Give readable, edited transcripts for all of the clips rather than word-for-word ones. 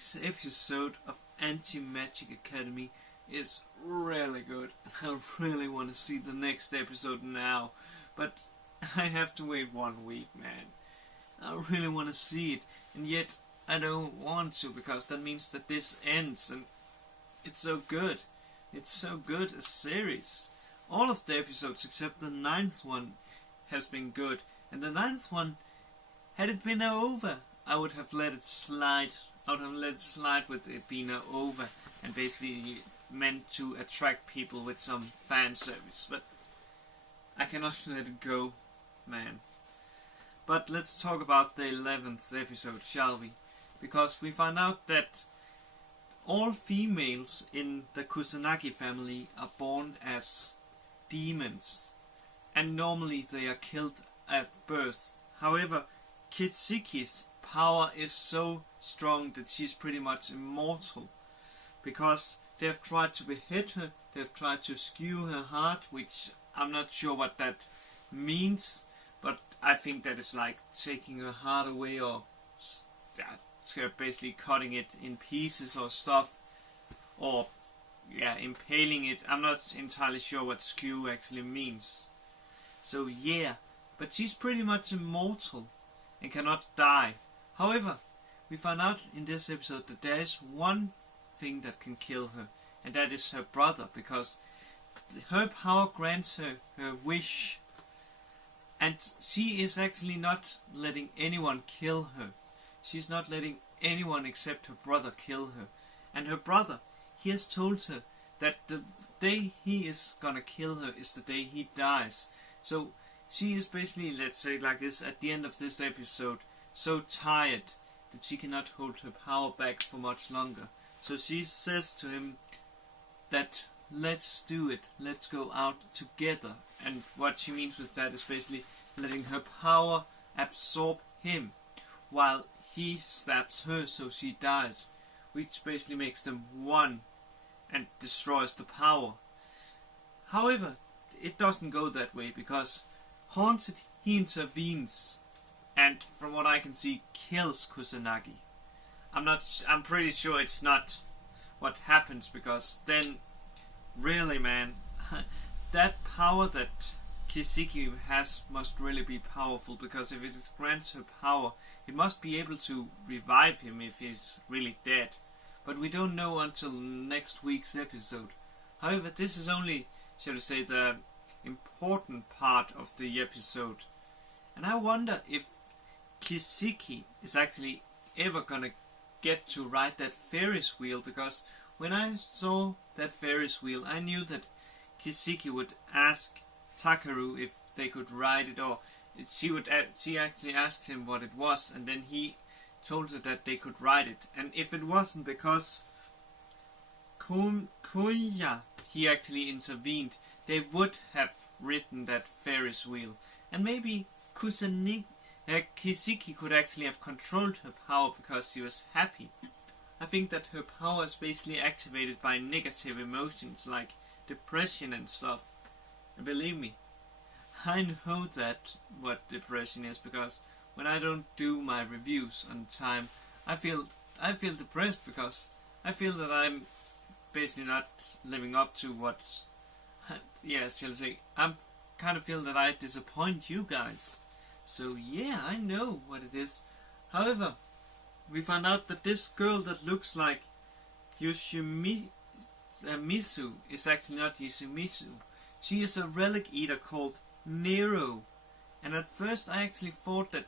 week's episode of AntiMagic Academy is really good. I really want to see the next episode now, but I have to wait 1 week, man. I really want to see it, and yet I don't want to, because that means that this ends, and it's so good. It's so good a series. All of the episodes except the 9th one has been good, and the 9th one, had it been over, I would have let it slide. I would have let it slide with it being over, and basically meant to attract people with some fan service. But I cannot let it go, man. But let's talk about the 11th episode, shall we? Because we find out that all females in the Kusanagi family are born as demons, and normally they are killed at birth. However, Kitsiki's power is so strong that she's pretty much immortal, because they have tried to behead her, they have tried to skew her heart, which I'm not sure what that means, but I think that is like taking her heart away, or basically cutting it in pieces or stuff, or impaling it. I'm not entirely sure what skew actually means. So yeah, but she's pretty much immortal and cannot die. However, we find out in this episode that there is one thing that can kill her, and that is her brother, because her power grants her her wish, and she is actually not letting anyone kill her. She's not letting anyone except her brother kill her. And her brother, he has told her that the day he is gonna kill her is the day he dies. So she is basically, let's say like this, at the end of this episode, so tired that she cannot hold her power back for much longer. So she says to him that let's do it, let's go out together. And what she means with that is basically letting her power absorb him, while he stabs her so she dies, which basically makes them one and destroys the power. However, it doesn't go that way, because Haunted, he intervenes, and from what I can see, kills Kusanagi. I'm pretty sure it's not what happens, because then, really man, that power that Kisiki has must really be powerful, because if it grants her power, it must be able to revive him if he's really dead. But we don't know until next week's episode. However, this is only, shall we say, the important part of the episode. And I wonder if Kisiki is actually ever gonna get to ride that Ferris wheel, because when I saw that Ferris wheel, I knew that Kisiki would ask Takaru if they could ride it, or she actually asked him what it was, and then he told her that they could ride it. And if it wasn't because Koya, he actually intervened, they would have ridden that Ferris wheel. And maybe Kisiki could actually have controlled her power because she was happy. I think that her power is basically activated by negative emotions like depression and stuff. And believe me, I know that what depression is, because when I don't do my reviews on time, I feel depressed, because I feel that I'm basically not living up to what, shall I say, I kind of feel that I disappoint you guys. So yeah, I know what it is. However, we found out that this girl that looks like Yoshimitsu is actually not Yoshimitsu. She is a relic eater called Nero. And at first I actually thought that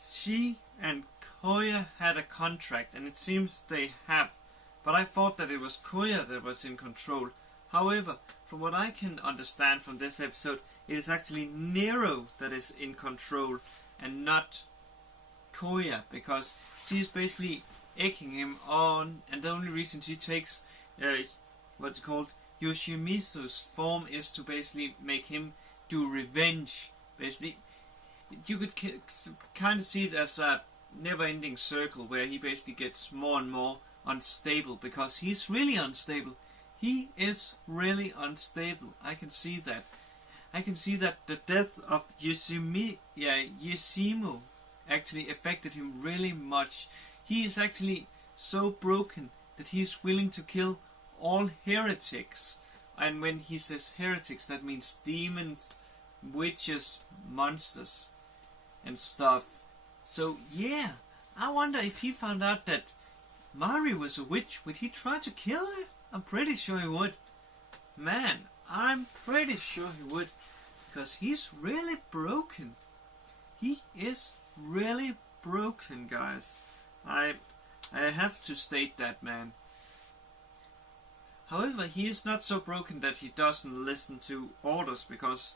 she and Koya had a contract, and it seems they have. But I thought that it was Koya that was in control. However, from what I can understand from this episode, it is actually Nero that is in control and not Koya, because she's basically egging him on, and the only reason she takes what's called Yoshimitsu's form is to basically make him do revenge. Basically, you could kind of see it as a never-ending circle where he basically gets more and more unstable, because he's really unstable. He is really unstable. I can see that. I can see that the death of Yoshimu actually affected him really much. He is actually so broken that he's willing to kill all heretics. And when he says heretics, that means demons, witches, monsters, and stuff. So yeah, I wonder if he found out that Mari was a witch, would he try to kill her? I'm pretty sure he would. Man, I'm pretty sure he would. Because he's really broken. He is really broken, guys. I have to state that, man. However, he is not so broken that he doesn't listen to orders, because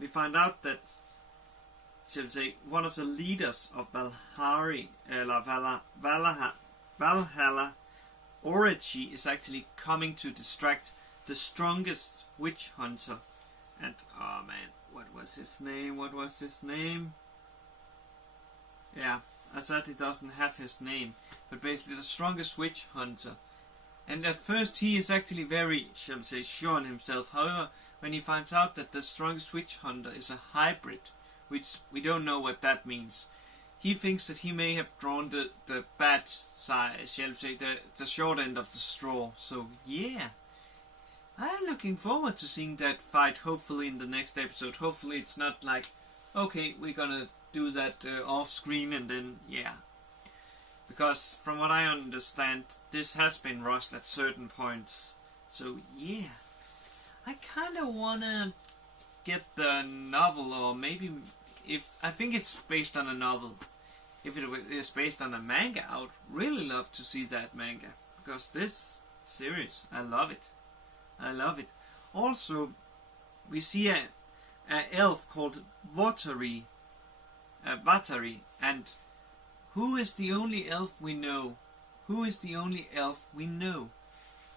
we find out that, shall we say, one of the leaders of Valhalla Orgy is actually coming to distract the strongest witch hunter. And, oh man, what was his name? Yeah, I said he doesn't have his name, but basically the strongest witch hunter. And at first he is actually very, shall we say, sure on himself. However, when he finds out that the strongest witch hunter is a hybrid, which we don't know what that means, he thinks that he may have drawn the bad side, shall we say, the short end of the straw. So yeah, I'm looking forward to seeing that fight, hopefully in the next episode. Hopefully it's not like, okay, we're gonna do that off screen and then, yeah. Because from what I understand, this has been rushed at certain points. So yeah, I kind of wanna get the novel, or maybe if I think it's based on a novel. If it is based on a manga, I would really love to see that manga, because this series, I love it. I love it. Also, we see a elf called Vatari, and who is the only elf we know?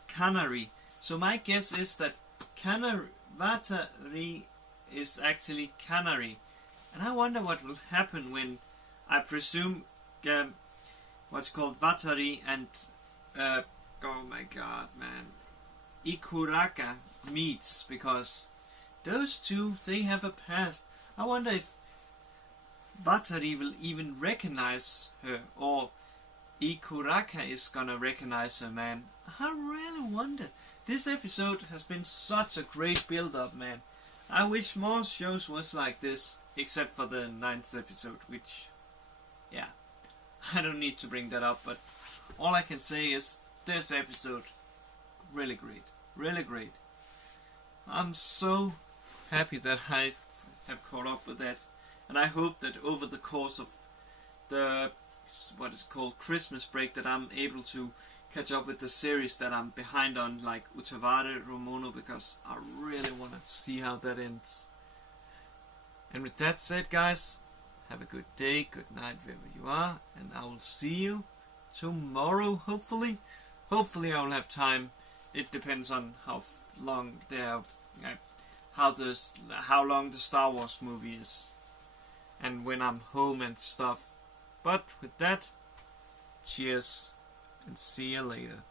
Canary. So my guess is that Vatari is actually Canary. And I wonder what will happen when, I presume, what's called Vatari and, oh my god, man, Ikuraka meets, because those two, they have a past. I wonder if Vatari will even recognize her, or Ikuraka is gonna recognize her, man. I really wonder. This episode has been such a great build-up, man. I wish more shows was like this, except for the 9th episode, which, yeah, I don't need to bring that up, but all I can say is this episode, really great, really great. I'm so happy that I have caught up with that, and I hope that over the course of the, what is called, Christmas break, that I'm able to catch up with the series that I'm behind on, like Utavare Romono, because I really want to see how that ends. And with that said, guys, have a good day, good night wherever you are, and I will see you tomorrow, hopefully. Hopefully I will have time. It depends on how long how long the Star Wars movie is, and when I'm home and stuff. But with that, cheers, and see you later.